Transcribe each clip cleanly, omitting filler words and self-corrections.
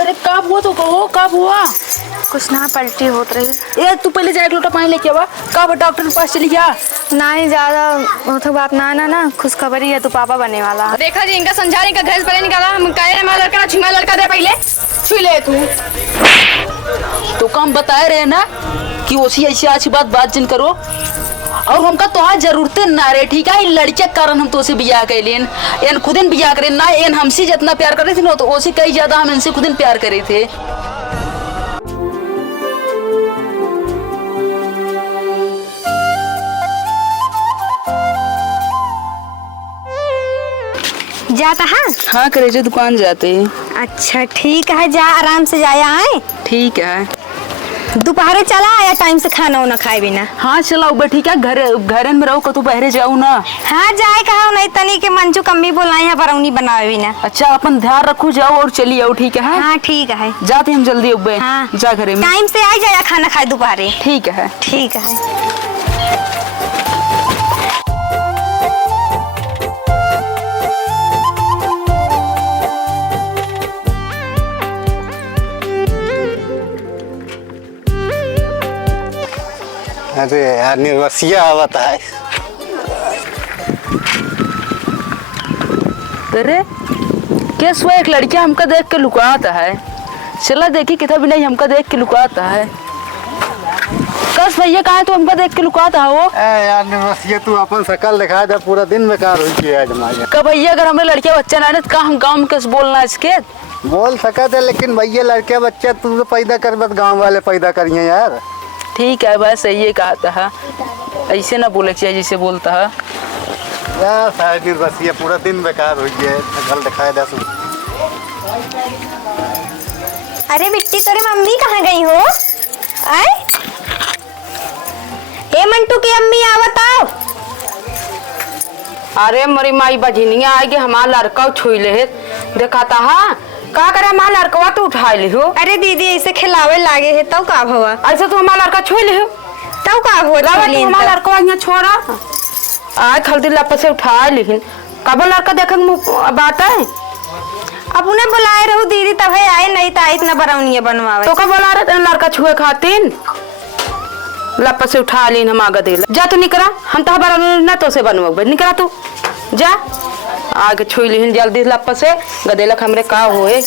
अरे कब हुआ तो कहो, कब हुआ? कुछ ना पलटी होत रही। ए तू पहले जा एक लोटा पानी लेके आवा। कब डॉक्टर के पास चली गया? नहीं ज्यादा वो तो बात ना खुशखबरी है, तू पापा बनने वाला। देखा जी इनका समझा रही, इनका घर से पहले निकाला। हम कह रहे हमारा लड़का ना छुआ, लड़का दे पहले छुई ले तू। तो काम बताए रहे ना कि ओसी ऐसी अच्छी बात जिन करो। और हमका तोहार जरूरतें ना रे, ठीक है? लड़के के कारण हम तो उसे बियाह कैलेन, एन खुदिन बियाह करे ना। एन हमसे जितना प्यार करे थे ना तो उसे कई ज्यादा हम इनसे खुदिन प्यार करे थे। जाता है? हाँ करे जो दुकान जाते। अच्छा ठीक है, जा आराम से जाया आए। ठीक है। दोपहर चला आया टाइम से खाना वाना खाए बिना। हाँ चला उबर, ठीक है। घर में रहो कतु बहरे जाऊ ना। हाँ जाए कहा नहीं तनी के मंचू कम्मी बोलाई है बरौनी बनावे बिना। अच्छा अपन ध्यान रखो, जाओ और चली आओ, ठीक है? हाँ ठीक है, जाते हम जल्दी उबे। हाँ जा घरे में टाइम से आ जाया खाना खाए दोपहर। ठीक है। ठीक है। अरे यार निर्वसिया आवता है। अरे कैस हुआ? एक लड़किया हमका देख के लुकाता है। चला देखी कितना भी नहीं, हमका देख के लुकाता है। कस भैया कहा है तो हमका देख के लुकाता है वो। यार निर्वसिया तू अपन शकल दिखा दे, पूरा दिन बेकार हुई थी आज हमारे। कब भैया अगर हमें लड़किया बच्चा ना तो हम गाँव में कैसे बोलना इसके? बोल सका थे लेकिन भैया लड़के बच्चे तू तो पैदा कर, बस गाँव वाले पैदा करिए यार। ठीक है बस ये कहता है, ऐसे ना बोले चाहिए जैसे बोलता है यार। सारी निर्वसिया पूरा दिन बेकार हुई है, शकल दिखाए दे। अरे बिट्टी तेरी मम्मी कहाँ गई हो? आए ए मंटू की अम्मी आवत आओ। अरे मरी माई बजनिया आएगी, हमारा लड़का छुई ले देखाता है। का करे हमारा लड़का तो उठा ली हो। अरे दीदी ऐसे खिलावे लागे है तब का भवा? ऐसे तो हमारा लड़का छुई ले हो तब का हो? हमारा लड़का यहाँ छोड़ा आए खल्दी लप से उठा लिखिन। कब लड़का देखे बात है? अब उन्हें बुलाए रहू दीदी तब है आए, नहीं तो आई इतना बरौनिया बनवावे। तो कब बुला रहे लड़का छुए खातिन? लप से उठा लीन हम आगे दे जा। तू निकला, हम तो ना तो से बनवा निकला तू जा आगे छुई लिहिन जल्दी लप से। गदेलक हमरे का होए।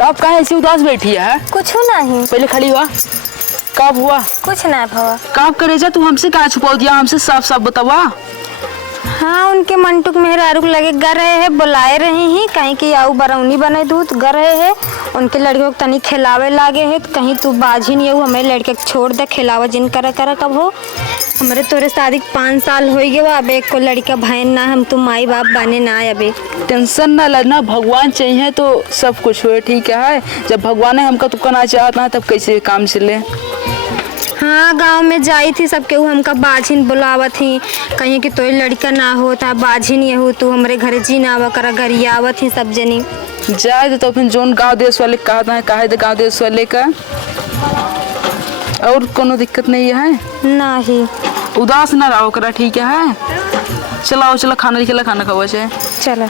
कब कहा ऐसी उदास बैठी है? कुछ नहीं। पहले खड़ी हुआ। कब हुआ? कुछ ना भवा। कब करे जा तू हमसे कहा छुपा दिया? हमसे साफ साफ बतावा। हाँ उनके मंटुक मेहरारू लगे गर रहे है, बुलाए रहे हैं कहीं की आऊ बरौनी बने दूध गर रहे है। उनके लड़कियों को तनी खिलावे लागे है, कहीं तू बाजी नहीं हो हमें लड़के छोड़ दे खिलावा जिन करा कब हो। हमारे तोरे शादी 5 साल हो गए, अब एक को लड़का बहन ना, हम तुम माई बाप बने ना। अभी टेंशन ना लेना, भगवान चाहिए तो सब कुछ हुए, ठीक है? जब भगवान ने हमका तुक्का ना चाहता है तब कैसे काम चले। हाँ गांव में जाई थी सबके वो हमका बाझिन बुलावत थी, कहीं कि तोई लड़का ना होता बाझिन ये हो तू हमारे घर जी ना आवा करा गरिया आवत थी सब जनी। जाए तो फिर जोन गांव देश वाले कहता है काहे गांव देश वाले का। और कोनो दिक्कत नहीं है? नहीं। उदास ना रहो करा, ठीक है? चलाओ चला खाना निकला, खाना खाओ से चलो।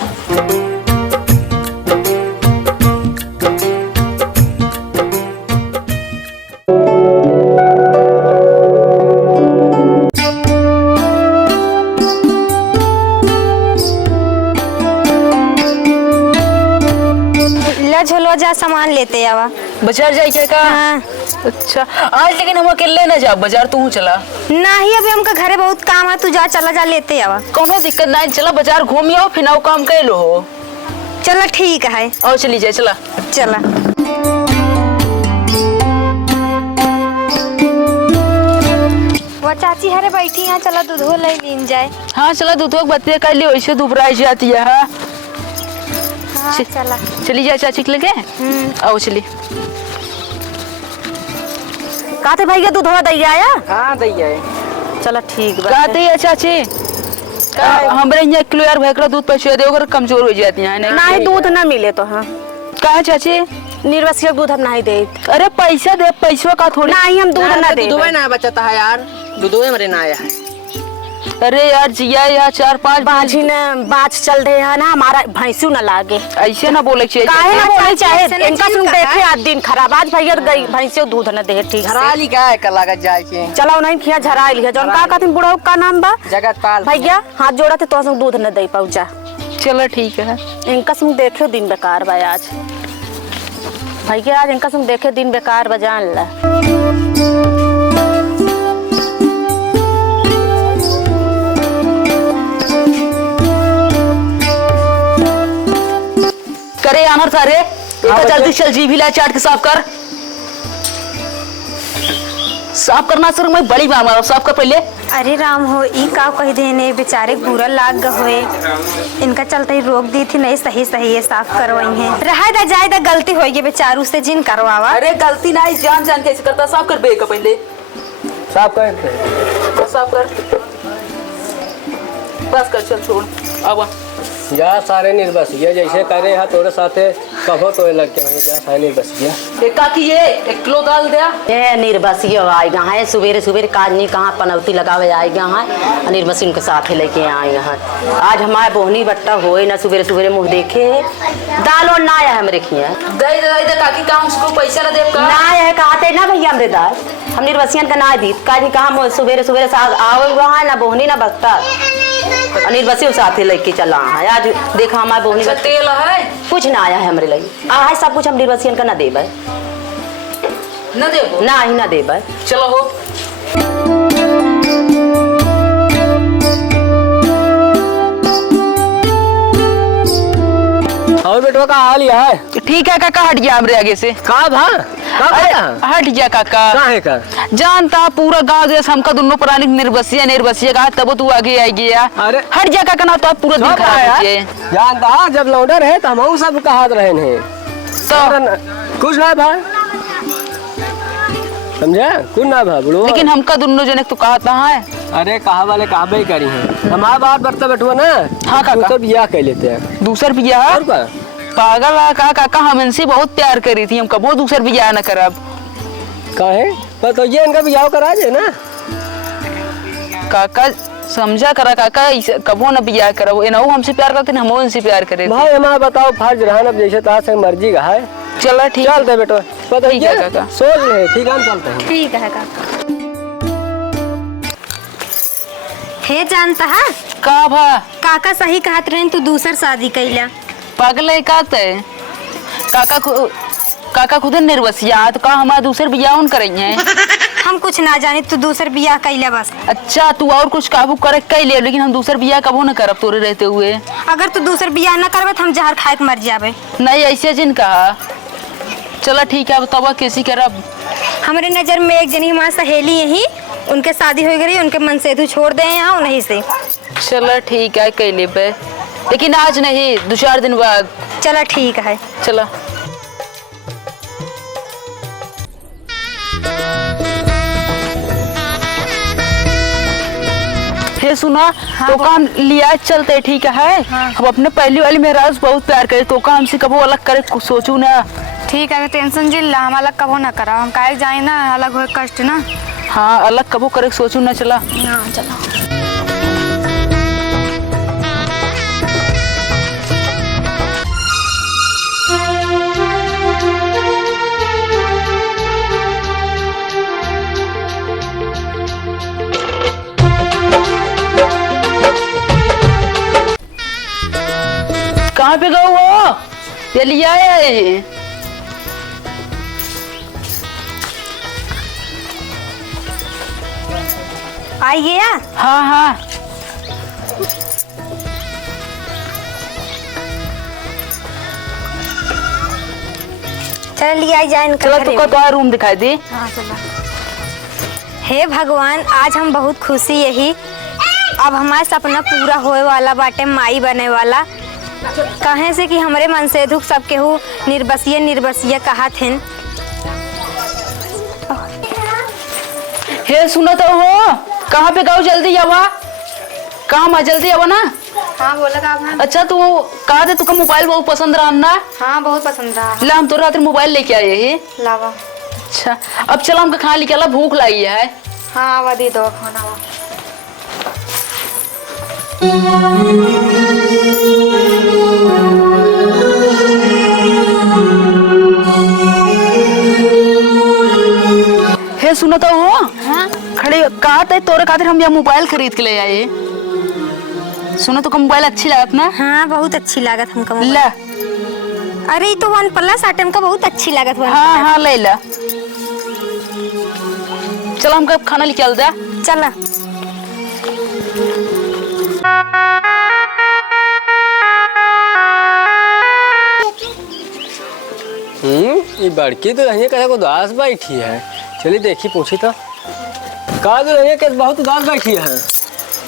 झोलवा जा सामान लेते आवा। बाजार जाए क्या का? हाँ। अच्छा आज लेकिन हम अकेले ना जा बाजार, तू चला। नहीं अभी हमका घरे बहुत काम है, तू जा चला जा लेते आवा। कोनो दिक्कत ना, चला बाजार घूम आओ फिर नाव काम कर लो हो। चला ठीक है। और चली जाए चला चला। वो चाची हरे बैठी यहाँ, चला दूधो ले लीन जाए। हाँ चला दूधो बत्ती कर लियो, ऐसे दुबराई जाती है। हाँ चला। चली जाए चाची के लगे। आओ चली। कहते भैया दूध हो दैया आया। हाँ दैया चलो ठीक बा। कहते हैं चाची हमारे यहाँ 1 किलो यार भैकरा दूध पैसे दे अगर कमजोर हो जाती है नहीं दूध ना मिले तो हाँ कहा चाची निर्वसिया दूध हम नहीं दे। अरे पैसा दे पैसवा का थोड़ी नहीं हम दूध ना दे। दूध ना बचता है यार, दूध मेरे ना आया है। अरे यार जिया यार 4-5 बाजी ने बाज चल रहे है ना हमारा भैंसू न लागे। ऐसे ना बोले चाहिए काहे ना बोले चाहे ऐसे ना इनका जीव सुन का देखे आज दिन खराब आज भैया गई भैंसो दूध न दे ठीक से। झराली का है का लागत जाए के चलो नहीं खिया झराइल है जौन का कहथिन बुढ़ऊ का नाम बा जगत पाल भैया हाथ जोड़ा थे तो दूध न दे पहुंचा। चलो ठीक है। इनका सुन देखो दिन बेकार बा आज भैया आज इनका सुन देखे दिन बेकार बजान ला। करे आनर सारे एक जल्दी चल जी भी ला चाट के साफ कर। साफ करना सर मैं बड़ी बात मारो साफ कर पहले। अरे राम हो ई का कह देने बेचारे बुरा लाग गए इनका चलते ही रोक दी थी नहीं सही सही ये साफ करवाई है रहा दा जाए दा गलती हो गई बेचारू से जिन करवावा। अरे गलती नहीं जान जान कैसे करता साफ कर बे का पहले साफ कर साफ कर बस कर चल छोड़ अब जा सारे निर्बसिया जैसे करे हा तोरे साथे कहो तो लग के जा सारे निर्बसिया एक काकी ये 1 किलो दाल दे। ये निर्बसिया आएगा है सवेरे सवेरे काजनी कहाँ पनौती लगावे आएगा है निर्बसिन के साथ लेके आए हैं। आज हमारे बोहनी बट्टा होए ना सवेरे सवेरे मुँह देखे दाल और ना आया है मेरे खिया दे काकी का उसको पैसा ना दे का ना आया है कहते ना भैया हमरे दाल हम निर्बसियन का ना दी काजनी कहाँ सवेरे सवेरे साग आवे हुआ है ना बोहनी ना बट्टा निर्बसियों साथ लेके चला है। आज देखा हमारे बोहनी अच्छा तेल है कुछ ना आया है हमारे लिए आ है सब कुछ हम निर्बसियन का ना देबे ना देबो ना ही ना देबे। चलो हो और बेटवा का हाल यह है ठीक है काका हट गया हमरे आगे से। का भा अरे हट गया काका काहे का जानता पूरा गांव जैसे हमका दोनों प्राणी निर्बसिया कहा तब तू आगे आई गया। अरे हट जा काका ना तो पूरा दिन खराब हो जाए। जानता जब लौंडर है तो हम सब कहात रहे हैं तो कुछ ना भाई समझा कुछ ना भा बुढ़वा लेकिन हमका दोनों जने तो कहा था है। अरे कहा वाले कहा करी है हमारा बात बरता बैठुआ ना। हाँ काका तो बियाह कर लेते हैं दूसर बिया और का पागल है काका हम इनसे बहुत प्यार करी थी हम कबो दूसर बिया न करब काहे पर तो ये इनका बियाह करा दे ना काका समझा करा काका कबो न बिया करब एनहु हमसे प्यार करते न हमो इनसे प्यार करे भाई हमारा बताओ फर्ज रहा ना जैसे तार से मर्जी का है। चलो ठीक चलते बेटो पता ठीक है काका। सोच रहे ठीक है हम चलते हैं। ठीक है काका। हे जानता है का भा काका सही कहत रहे तू दूसर शादी कैला पागल है काते काका खुद निर्वसिया तो का हमारा दूसर बिया उन करेंगे। हम कुछ ना जाने तू दूसर बियाह कैला बस। अच्छा तू और कुछ काबू करे कई ले लेकिन हम दूसर बिया कबो न करब तोरे रहते हुए। अगर तू दूसर बियाह न करबे तो हम जहर खाए के मर जाबे। नहीं ऐसे जिन कहा चलो ठीक है बतावा कैसी करब। हमारे नजर में एक जनी हमारी सहेली यही उनके शादी हो गई उनके मन से तू छोड़ दे यहाँ उन्हीं से। चलो ठीक है कैले पे लेकिन आज नहीं 2-4 दिन बाद। चला ठीक है चलो हे सुना हाँ, तो काम लिया चलते ठीक है। हाँ। हम अपने पहली वाली मेहराज बहुत प्यार करे तो का हमसे कबो अलग करे कुछ सोचू ना। ठीक है टेंशन जिल्ला हम अलग कबो ना करा हम काहे जाए ना अलग हो कष्ट ना। हाँ अलग कबो करे सोचू ना चला। हाँ चलो कहाँ पे गए हो ये लिया है आई गया। हाँ हाँ चल लिया जाए चलो तुमको तो रूम दिखाई दी। हाँ चला। हे भगवान आज हम बहुत खुशी यही अब हमारा सपना पूरा होए वाला बाटे माई बने वाला कहे से कि हमरे मन से दुख सब केहू निर्बसिया निर्बसिया कहा थे। हे सुनो तो हो, कहाँ पे गाओ, जल्दी आवा। कहाँ माँ, जल्दी आवा ना। हाँ बोला का भाई। अच्छा तू कहा थे तुका मोबाइल बहुत पसंद रहा ना। हाँ बहुत पसंद रहा। ला हम तो रात मोबाइल लेके आए हैं। लावा। अच्छा अब चलो हमका खाना लेके आला, भूख लगी है। हाँ आवा दे दो खाना। हे सुनो तो हो, खड़े कहा थे तोरे खातिर हम यहाँ मोबाइल खरीद के ले आए। सुनो तो मोबाइल अच्छी लागत ना। हाँ बहुत अच्छी लागत हमका मोबाइल। ला। अरे तो वन प्लस आइटम का बहुत अच्छी लागत। हाँ हाँ ले ला। चलो हमका खाना लेके आल जा। चला। ये बड़की दुल्हनिया कैसे उदास बैठी है। चलिए देखी पूछी तो का दुल्हनिया कैसे बहुत उदास बैठी है।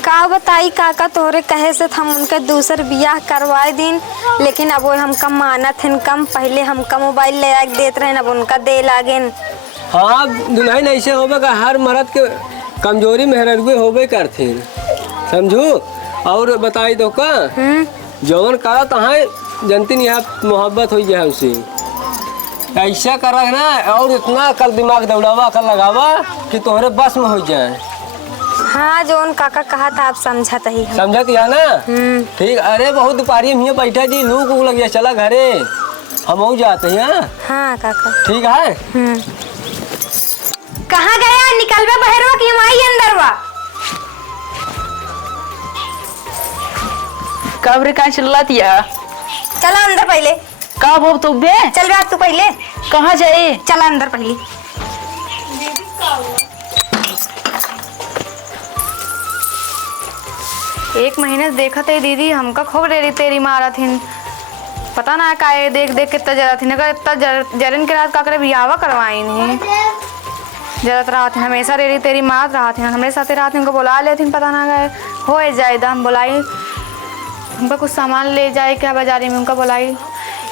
का बताई काका तोहरे कहे से हम उनके दूसर बियाह करवाए दिन, लेकिन अब वो हमका मानत हैं कम। पहले हमका मोबाइल ले आके देत रहे, अब उनका दे लागेन। हाँ दुल्हन ऐसे होबे का, हर मर्द के कमजोरी मेहरबी होबे करथिन, समझू। और बताई दो का जवन करा तहाँ जनती नहीं मोहब्बत हो जाए उसे। ऐसा करा ना, और इतना कल दिमाग दौड़ावा कर लगावा कि तोहरे बस में हो जाए। हाँ जो उन काका कहा था आप समझत ही। समझत या ना। ठीक। अरे बहुत दोपहरी में बैठा जी, लूक लग गया, चला घरे हम जाते हैं। हाँ काका ठीक है। कहाँ गया, निकलवा बहरवा कि हम आई अंदरवा। कब रे कहाँ चल दिया। चला अंदर पहले। का भव तो बे, चल रहा तू पहले। कहाँ जाए। चला अंदर पहले। एक महीने से देखा थे दीदी, हमका खूब रेरी तेरी मारा थी। पता ना का देख देख कितना जरा थी, अगर इतना जरन के रात का करे बियावा करवाई नहीं। जरत रहा थी हमेशा रेरी तेरी मार रहा थी, हमेरे साथ रहा थी। उनको बुला ले थी, पता ना गए हो जाए हम बुलाई। हमको कुछ सामान ले जाए क्या बाजारी में, उनका बुलाई।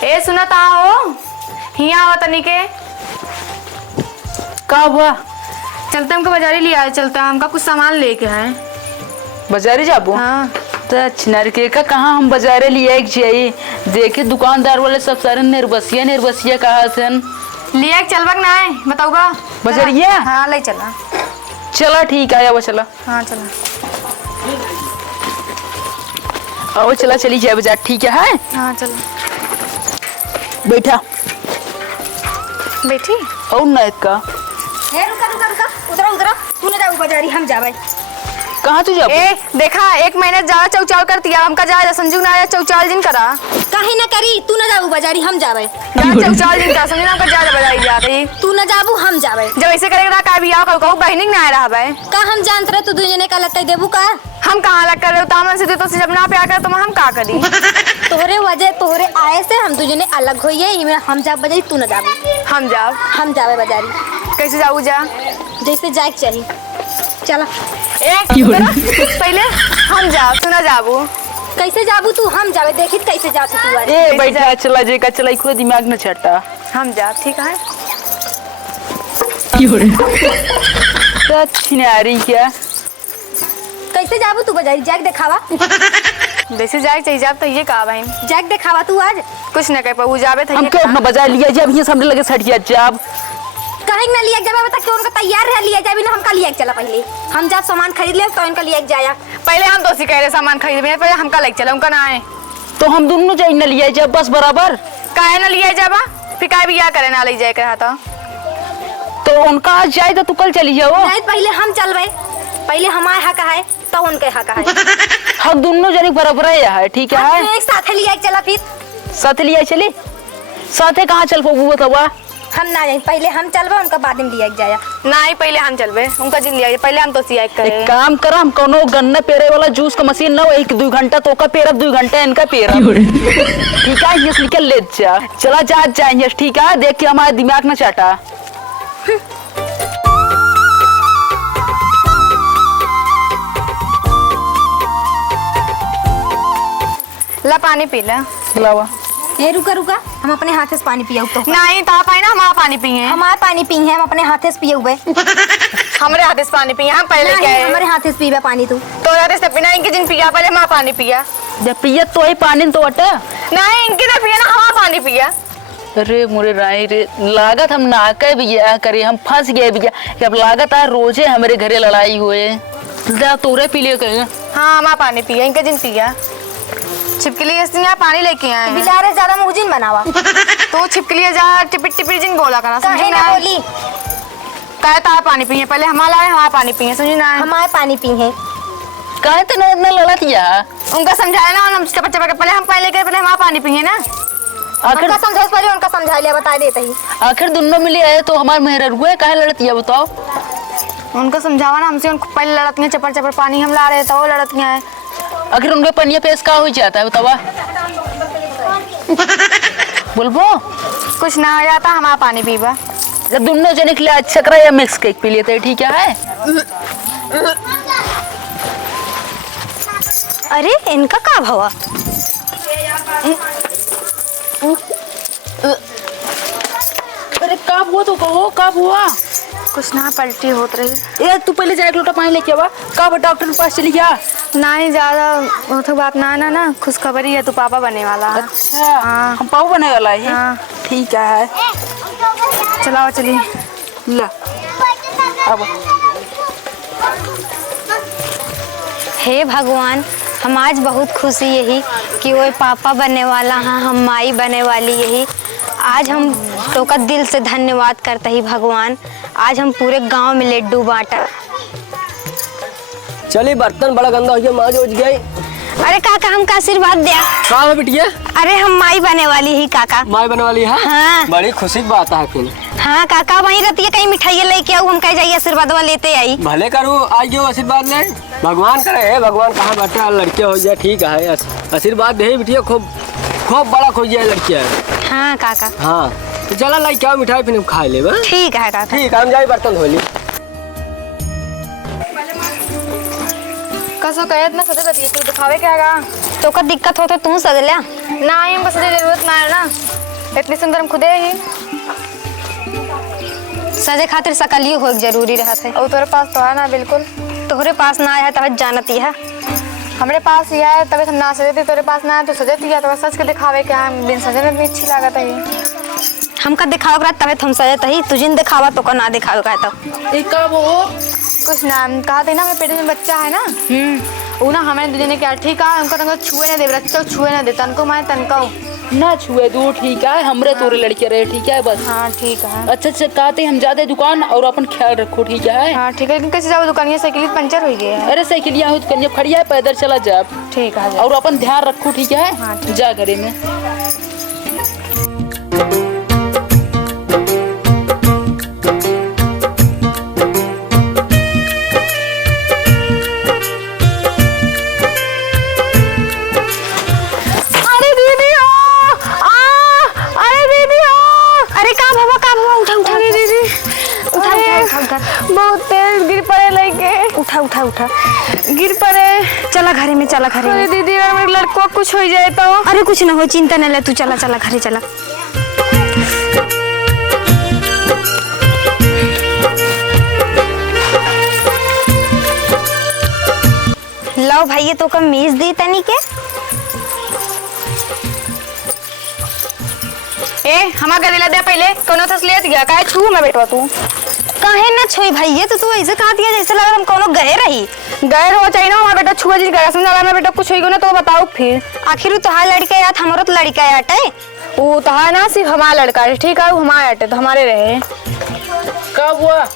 ए सुनता हो, हिया हो तनी के का हुआ। चलते हमको बाजारी ले आए, चलता हमका कुछ सामान लेके हैं। बाजारे जाबो। हाँ तो चिनार के का कहाँ हम बाजारे लिए चाहिए। देखे दुकानदार वाले सब सारे निर्बसिया निर्बसिया कहा थे। लिया चलबक ना है बताऊगा बाजारिया। हाँ ले चला। चला ठीक है, वो चला। हाँ चला। आओ चला चली जाए बाजार। ठीक है। हाँ चलो बैठा बैठी। और ना का रुका रुका रुका, उधरा उधरा, तू न जाऊ बाजारी, हम जावे। कहाँ तू जाबो। ए देखा एक महीने जा चौचाल करती है, हमका जा संजू ना आया चौचाल जिन करा। काहे न करी, तू न जाऊ बाजारी, हम जावे। जा चौचाल जिन करा, संजू ना हमका जा बाजारी जा रही। तू न जाबू, हम जावे। जब ऐसे करेगा का बियाह कहू बहनी ना आया रहा भाई। का हम जानत रहे तू दुजने का लग देबू का। हम कहाँ लग कर रहे हो, तामन से तो जब ना प्यार कर तो हम का करी। तोहरे वजह तोहरे आए से हम दुजने अलग होइए। हम जा बाजारी, तू न जाबू। हम जाओ। हम जावे बाजारी। कैसे जाऊ जा, जैसे जाए चाहिए। चला। पहले हम जाओ, तू ना जाबू। कैसे जाबू तू, हम जावे। देखी कैसे जात तू आज। ए बैठा चला जे का चला, खुद दिमाग न छटा। हम जा ठीक है। तो छिनारी क्या कैसे जाबू तू बाजारी, जाके दिखावा। जैसे जाए चाहिए जाब तो ये कहा भाई। जाके दिखावा तू आज। कुछ न कह पाऊ जाबे था। हम क्यों अपना बाजार लिया जब ये सामने लगे सट गया जब। कहीं ना लिया जाबा, बता क्यों उनका तैयार है लिया जाबी ना, हमका लिया चला। पहले हम जब सामान खरीद ले तो इनका लिया जाया। पहले हम दोषी कह रहे सामान खरीद में, पहले हमका लेके चला, उनका ना आए तो हम दोनों जाए न लिया जब बस बराबर। काहे ना लिया जाबा, फिर काय बियाह करे ना ले जाए कहा था। तो उनका आज जाए तो तू कल चली जाओ। नहीं पहले हम चलबे, पहले हमारे हक है तो उनके हक है। हम दोनों जने बराबर है। ठीक है। हम एक साथ लिया चला, फिर साथ लिया चली। साथे कहाँ चल पाबू बतावा। हम ना जाए, पहले हम चलबे, उनका बाद में लिया जाया। ना ही पहले हम चलबे, उनका जिन लिया पहले हम तो सिया करे। एक काम कर, हम कोनो गन्ना पेरे वाला जूस का मशीन ना हो, 1-2 घंटा तो का पेरा, 2 घंटा इनका पेरा। ठीक है, ये निकल ले जा। चला जा जाएंगे। ठीक है, देख के हमारा दिमाग ना चाटा। ला पानी पी ले। लावा। ए रुका रुका, हम अपने हाथे से पानी पियाऊ तो। नहीं ता पाई ना हमारा पानी पिए। हमारे पानी पी है, हम अपने हाथे से पियाऊ बे। हमरे हाथे से पानी पिए हम पहले क्या है? हमारे हाथे से पीबे पानी तू। तो हाथे से पिना इनके जिन पिया पहले हमारा पानी पिया। जब पिया तो ही पानी तो अटे। नहीं इनके तो पिया ना हमारा पानी पिया। अरे मोरे राई रे, लागत हम नाके बिया करे, हम फंस गए बिया। अब लागत है रोजे हमारे घरे लड़ाई हुए। जा तोरे पी लिया करेगा। हाँ हमारा पानी पिया इनके जिन पिया। छिपकली यहाँ पानी लेके आए हैं। बिलारे ज्यादा मुजिन बनावा। तो छिपकली जा टिपिट टिपिट जिन बोला करा समझी काहे ना ना बोली? काहे तार पानी पिए पहले हमारा लाए हमारा पानी पिए समझी ना। हमारे पानी पी है। काहे तो न लड़त या? उनका समझाया ना हम चपा चपा के पहले हम पहले के पहले हमारा पानी पिए ना। उनका समझा पहले उनका समझा लिया, बता देते ही। आखिर दोनों मिले आए तो हमारे मेहर हुए काहे लड़त या बताओ? उनको समझावा ना हमसे, उनको पहले लड़त हैं चपर चपर पानी हम ला रहे तो वो लड़त हैं। आखिर उनके पनिया पेश का हो जाता है बतावा? बोलबो कुछ ना हो जाता हमारा पानी पीवा। जब दोनों जने के लिए अच्छा करा या मिक्स केक पी लेते ठीक है? अरे इनका का भवा? अरे कब हुआ तो कहो, कब हुआ? कुछ ना पलटी होत रही। ये तू पहले जाके लोटा पानी लेके आवा। कब डॉक्टर के पास चली गया? नहीं ज्यादा वो तो बात ना ना ना खुशखबरी है, तू पापा बनने वाला है। अच्छा हाँ। हम पाऊ बने वाला है। हाँ। ठीक है चलाओ चलिए। ला अब हे भगवान, हम आज बहुत खुशी यही कि वो पापा बनने वाला है, हम माई बने वाली यही। आज हम तो का दिल से धन्यवाद करते ही भगवान। आज हम पूरे गांव में लड्डू बांटा। चलिए बर्तन बड़ा गंदा हो गया, माँ जो गई। अरे काका हमका आशीर्वाद दिया। कहाँ है बिटिया? अरे हम माई बने वाली ही काका। माँ बनने वाली है? हाँ। बड़ी खुशी की बात है फिर। हाँ काका वहीं रहती है, कहीं मिठाई लेके आऊ, हम कहीं जाइए आशीर्वाद लेते आई। भले करूँ आज जो आशीर्वाद ले, भगवान करे है, भगवान कहाँ बैठे लड़के हो जाए ठीक है। आशीर्वाद दे बिटिया, खूब खूब बड़ा खोज जाए लड़कियाँ। हाँ काका। हाँ तो चला लाई क्या मिठाई फिर खा ले। ठीक है काका। ठीक है हम जाए बर्तन धो ली। कसो कहे इतना सजा देती है तू दिखावे क्या गा? तो का दिक्कत होता तू सज लिया ना ही हमको सजा जरूरत ना है ना, इतनी सुंदर हम खुदे ही। सजे खातिर सकलियो हो जरूरी रहत है। और तेरे पास तो है ना बिल्कुल। तोहरे पास ना आया तब जानती है। हमारे पास ही है तभी हम ना सजे थे, तेरे पास ना है तो सजती है। तो सच के दिखावे क्या है, बिन सजे में भी अच्छी लागत है। हमका दिखाओ करा तबे हम सजे तही, तुझे दिखावा तो का ना दिखाओ का तो। एक कब हो? कुछ नाम कहा थे ना मेरे पेट में बच्चा है ना, वो ना हमारे दूजे ने क्या ठीक है उनका तनको छुए ना दे, बच्चा छुए ना दे तनको मैं तनको ना छुए दो ठीक है, हमरे तोरे लड़के रहे ठीक है बस। हाँ ठीक है। अच्छा अच्छा कहते हम जाते दुकान और अपन ख्याल रखो ठीक है? हाँ ठीक है, लेकिन कैसे जाओ दुकान, ये साइकिल पंचर हो गई है। अरे साइकिलिया हो तो खड़ी है, पैदल चला जा ठीक है और अपन ध्यान रखो ठीक है? हाँ, जा घरे में। बहुत तेज गिर पड़े लेके। उठा उठा उठा गिर पड़े। चला घरे में, चला घरे अरे में। दीदी अगर मेरे लड़को कुछ हो जाए तो? अरे कुछ ना हो, चिंता न ले, तू चला चला घरे चला। लो भाई तो का मीज दी तनी के। ए हमारा गदिला दे पहले, कोनो तसलियत गया काहे छू मैं बेटवा तू? काहे ना छोई भाई, ये तो तू ऐसे कहा दिया जैसे लगा हम कोनो गए रही। गैर हो चाहिए ना, हमारा बेटा छुआ जी गया समझा, मेरा बेटा कुछ होई गो ना तो बताओ फिर। आखिर तो हाल लड़के याद, हमारो तो लड़का याद है। वो तो है ना सिर्फ हमारा लड़का है ठीक है, वो हमारे अटे तो हमारे रहे। कब हुआ?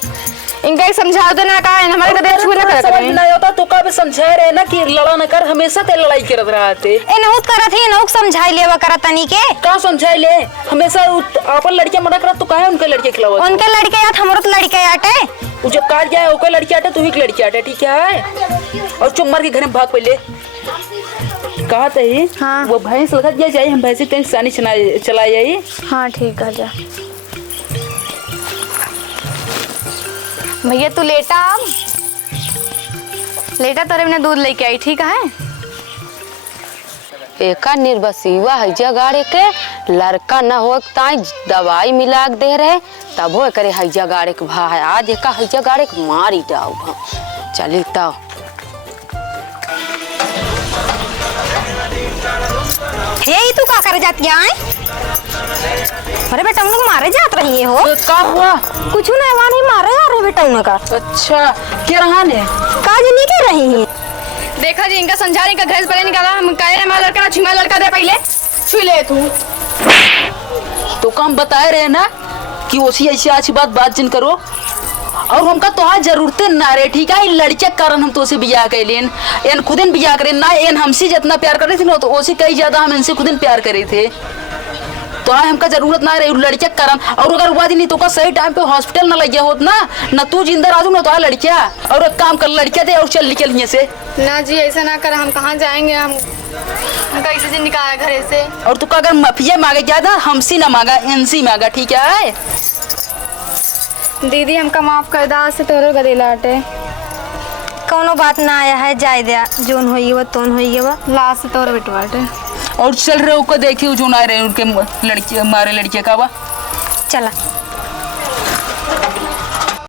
इनका एक समझा दो ना, कहा हमारे गदे छुए ना समझ करे। नहीं होता तो कब समझा रहे ना कि लड़ा न कर, हमेशा ते लड़ाई करत रहते। ए नहुत करत है, नहुक समझाई लेवा करत तनी के। का समझाए ले? हमेशा अपन लड़के मना करत तो काहे उनके लड़के खिलावत? उनके लड़के याद, हमारो तो लड़का याद है। वो जब काट जाए ओके लड़की आटे, तू ही लड़की आटे ठीक है? और चुप मार के घर में भाग पहले। कहा ही हाँ। वो भैंस लगत जाए, हम भैंसे तेल सानी चला जाए। हाँ ठीक है जा भैया, तू लेटा अब लेटा, तेरे मैंने दूध लेके आई ठीक है? एका निर्बसीवा हैजा गाड़े के लड़का न हो ताई दवाई मिला के दे रहे तब हो करे हैजा गाड़े के भाई आज एका हैजा गाड़े के मारी जाओ चली तब हे तू का करे जाती है? अरे बेटा लोग मारे जात रही है हो का हुआ? कुछ नहीं वहाँ नहीं मारे जा रहे बेटा उन का अच्छा क्या रहा ने काज नहीं कर रही है। देखा जी इनका समझा रही का घर से पहले निकाला हम कहे हमारा लड़का छुआ लड़का दे पहले छुई ले तू तो हम बताए रहे ना कि उसी ऐसी अच्छी बात जिन करो और हमका तो आज जरूरतें ना रे ठीक है लड़के के कारण हम तो बियाह कैलेन एन खुदिन बियाह करे ना एन हमसे जितना प्यार करे थे ना तो उसी कई ज्यादा हम इनसे खुदिन प्यार करे थे तो आज हमका जरूरत ना रही लड़के के कारण और अगर हुआ नहीं तो का सही टाइम पे हॉस्पिटल ना लग गया होत ना तू जिंदा राजू ना तो लड़किया और एक काम कर लड़के दे और चल निकल यहाँ से ना जी ऐसा ना कर हम कहाँ जाएंगे हम कैसे से निकाला घर से और तू का अगर माफिया मांगे ज्यादा हमसे ना मांगा इनसे मांगा ठीक है दीदी हमका माफ कर दा से तोरो गदे लाटे कोनो बात ना आया है जाय दिया जोन होई वो तोन होई वो लास्ट से तोरो बिटवाटे और चल रहे हो को देखियो जो ना रहे उनके लड़के हमारे लड़के का बा चला